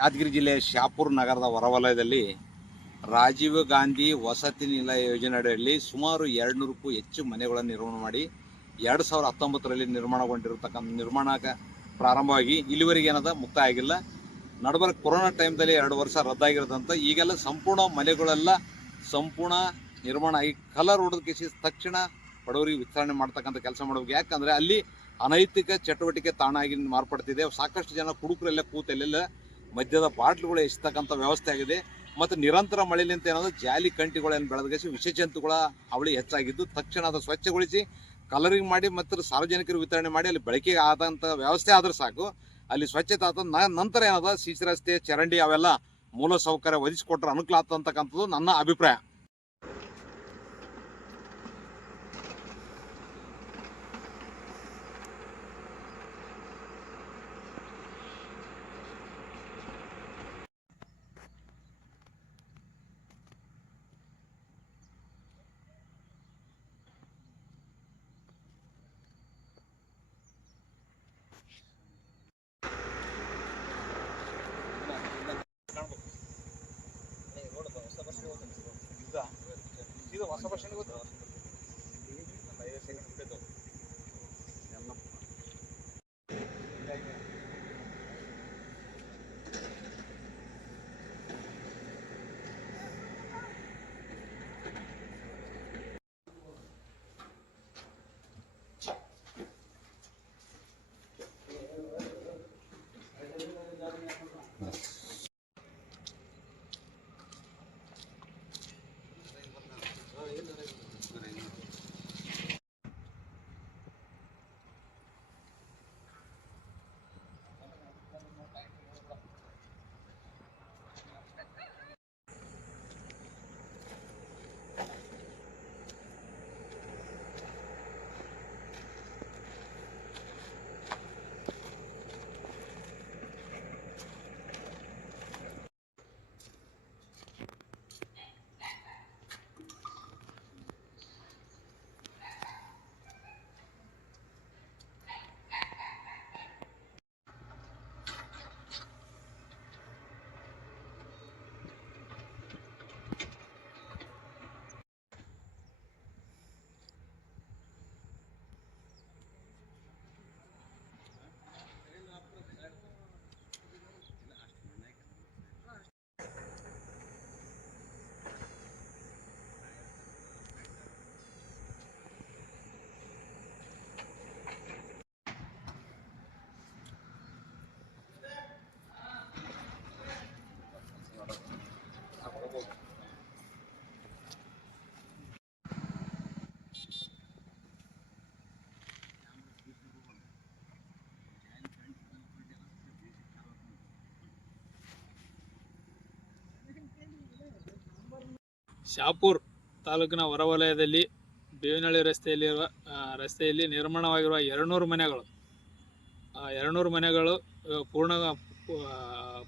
ಯಾದಗಿರಿ ಜಿಲ್ಲೆಯ ಶಾಪುರ್ ನಗರದ ಹೊರವಲಯದಲ್ಲಿ ರಾಜೀವ್ ಗಾಂಧಿ ವಸತಿ ನಿಲಯ ಯೋಜನೆ ಅಡಿಯಲ್ಲಿ ಸುಮಾರು ಎರಡು ನೂರಕ್ಕೂ ಹೆಚ್ಚು ಮನೆಗಳನ್ನು ನಿರ್ಮಾಣ ಮಾಡಿ ಎರಡು ಸಾವಿರದ ಹತ್ತೊಂಬತ್ತರಲ್ಲಿ ನಿರ್ಮಾಣಗೊಂಡಿರತಕ್ಕಂಥ ನಿರ್ಮಾಣ ಪ್ರಾರಂಭವಾಗಿ ಇಲ್ಲಿವರೆಗೆ ಏನದ ಮುಕ್ತಾಯ ಆಗಿಲ್ಲ. ನಡುಬರ ಕೊರೋನಾ ಟೈಮ್ದಲ್ಲಿ ಎರಡು ವರ್ಷ ರದ್ದಾಗಿರೋದಂತ ಈಗೆಲ್ಲ ಸಂಪೂರ್ಣ ಮನೆಗಳೆಲ್ಲ ಸಂಪೂರ್ಣ ನಿರ್ಮಾಣ ಆಗಿ ಕಲರ್ ಹೊಡೆದ ತಕ್ಷಣ ಬಡವರಿಗೆ ವಿತರಣೆ ಮಾಡ್ತಕ್ಕಂಥ ಕೆಲಸ ಮಾಡಬೇಕು. ಯಾಕಂದ್ರೆ ಅಲ್ಲಿ ಅನೈತಿಕ ಚಟುವಟಿಕೆ ತಾಣ ಆಗಿ ಮಾರ್ಪಡ್ತಿದೆ. ಸಾಕಷ್ಟು ಜನ ಕುಡುಕರೆಲ್ಲ ಕೂತು ಎಲ್ಲೆಲ್ಲ ಮದ್ಯದ ಬಾಟ್ಲುಗಳು ಎಸ್ತಕ್ಕಂಥ ವ್ಯವಸ್ಥೆ ಆಗಿದೆ. ಮತ್ತು ನಿರಂತರ ಮಳೆಲಿಂತ ಏನಾದರೂ ಜಾಲಿ ಕಂಟಿಗಳನ್ನು ಬೆಳೆದಗಿಸಿ ವಿಷಜಂತುಗಳ ಅವಳಿ ಹೆಚ್ಚಾಗಿದ್ದು, ತಕ್ಷಣ ಅದು ಸ್ವಚ್ಛಗೊಳಿಸಿ ಕಲರಿಂಗ್ ಮಾಡಿ ಮತ್ತು ಸಾರ್ವಜನಿಕರು ವಿತರಣೆ ಮಾಡಿ ಅಲ್ಲಿ ಬಳಕೆಗೆ ಆದಂಥ ವ್ಯವಸ್ಥೆ ಆದರೂ ಸಾಕು. ಅಲ್ಲಿ ಸ್ವಚ್ಛತೆ ಆದ ನಂತರ ಏನದ ಸಿಸಿ ರಸ್ತೆ, ಚರಂಡಿ ಅವೆಲ್ಲ ಮೂಲ ಸೌಕರ್ಯ ಒದಗಿಸಿಕೊಟ್ರೆ ಅನುಕೂಲ ಆಗ್ತಕ್ಕಂಥದ್ದು ನನ್ನ ಅಭಿಪ್ರಾಯ. পাশাপাশি নেব তো? ಶಾಪುರ್ ತಾಲೂಕಿನ ಹೊರವಲಯದಲ್ಲಿ ಬೇವಿನಹಳ್ಳಿ ರಸ್ತೆಯಲ್ಲಿರುವ ರಸ್ತೆಯಲ್ಲಿ ನಿರ್ಮಾಣವಾಗಿರುವ ಎರಡುನೂರು ಮನೆಗಳು. ಆ ಎರಡುನೂರು ಮನೆಗಳು ಪೂರ್ಣ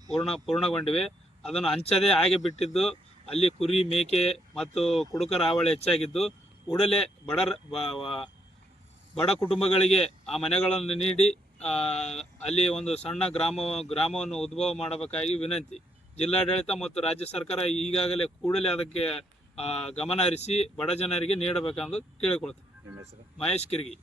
ಪೂರ್ಣ, ಪೂರ್ಣಗೊಂಡಿವೆ. ಅದನ್ನು ಹಂಚದೇ ಹಾಗೆ ಬಿಟ್ಟಿದ್ದು ಅಲ್ಲಿ ಕುರಿ ಮೇಕೆ ಮತ್ತು ಕುಡುಕರ ಹಾವಳಿ ಹೆಚ್ಚಾಗಿದ್ದು ಕೂಡಲೇ ಬಡ ಬಡ ಕುಟುಂಬಗಳಿಗೆ ಆ ಮನೆಗಳನ್ನು ನೀಡಿ ಅಲ್ಲಿ ಒಂದು ಸಣ್ಣ ಗ್ರಾಮ, ಗ್ರಾಮವನ್ನು ಉದ್ಭವ ಮಾಡಬೇಕಾಗಿ ವಿನಂತಿ. ಜಿಲ್ಲಾಡಳಿತ ಮತ್ತು ರಾಜ್ಯ ಸರ್ಕಾರ ಈಗಾಗಲೇ ಕೂಡಲೇ ಅದಕ್ಕೆ ಗಮನ ಹರಿಸಿ ಬಡ ಜನರಿಗೆ ನೀಡಬೇಕೆಂದು ಕೇಳಿಕೊಳ್ತೇನೆ. ಮಹೇಶ್ ಕಿರ್ಗಿ.